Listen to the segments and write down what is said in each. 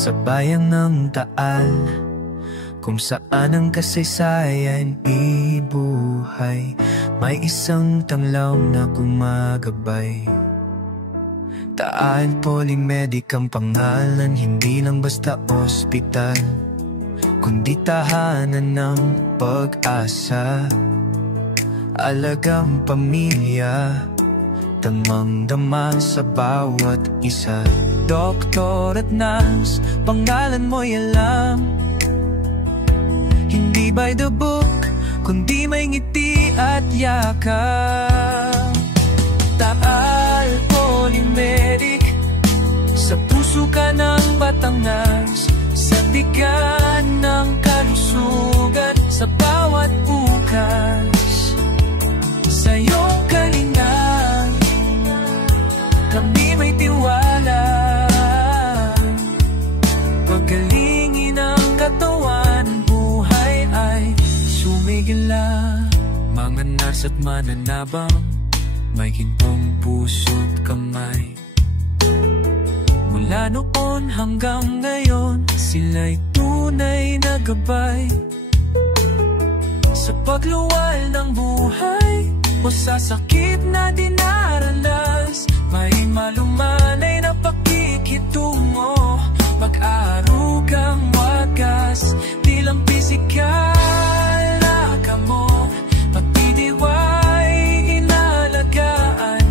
sa bayang ng Taal, kung saan ang kasaysayan ibuhay. May isang tanglaw na gumagabay. Taal Polymedic ang pangalan, hindi lang basta ospital, kundi tahanan ng pag-asa. Alagang pamilya, damang-dama sa bawat isa. Doktor at nurse, pangalan mo'y alam, hindi by the book, kundi may ngiti at yakap. Taal Polymedic, sa puso ka ng Batangas, sa tigan ng kalusugan, sa bawat bukas. Sa iyong kalinga, kami may tiwala. Pagalingin ang katawan, buhay ay sumigila. Mga nurse at mananabang, may gintong puso't kamay. Mula noon hanggang ngayon, sila'y tunay na gabay. Sa pagluwal ng buhay, o sa sakit na dinaranas, may malumanay na pakikitungo. Mag-aarugang wagas, di lang pisikal na kamo, pagdidiway inalagaan.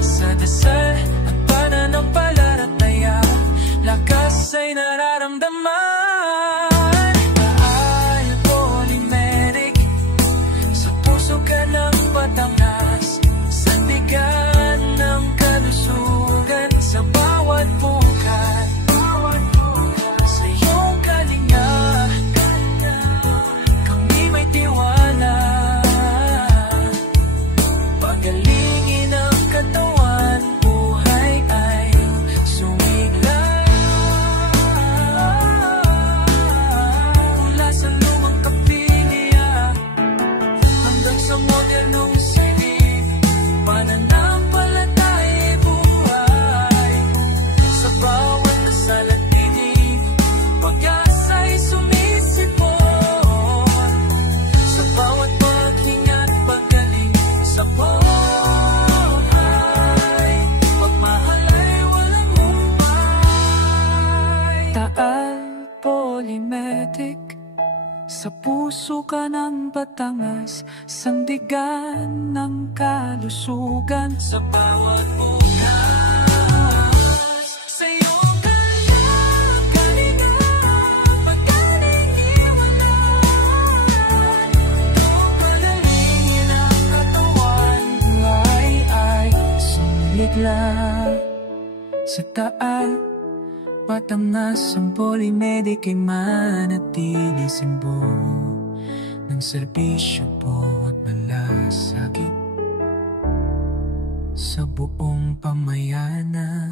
Sa dasal at pananampalataya, lakas ay nararamdaman. Taal Polymedic, sa puso ka ng Batangas, sa tigan ng kalusugan, sa bawat bukas. Sa iyong kalinga, kami may tiwala. Pagalingin ang katawan, buhay ay sumigla. Mula sa lumang kapinya hanggang sa modernong silid, pananampalataya'y buhay. Sa bawat dasal at tinig, pag-asa'y sumisipon. Sa bawat paghinga't paggaling, sa buhay, pagmahal ay walang umay. Taal Polymedic, sa puso ka ng Batangas, sandigan ng kalusugan, sa bawat bukas. Sa iyong kalinga, pagkaliniwanan, pagalingin ang katawan, buhay ay sumigla. Sa Taal Batangas, ang Polymedic ay manatili simbo ng serbisyo po at malasakit sa buong pamayanan.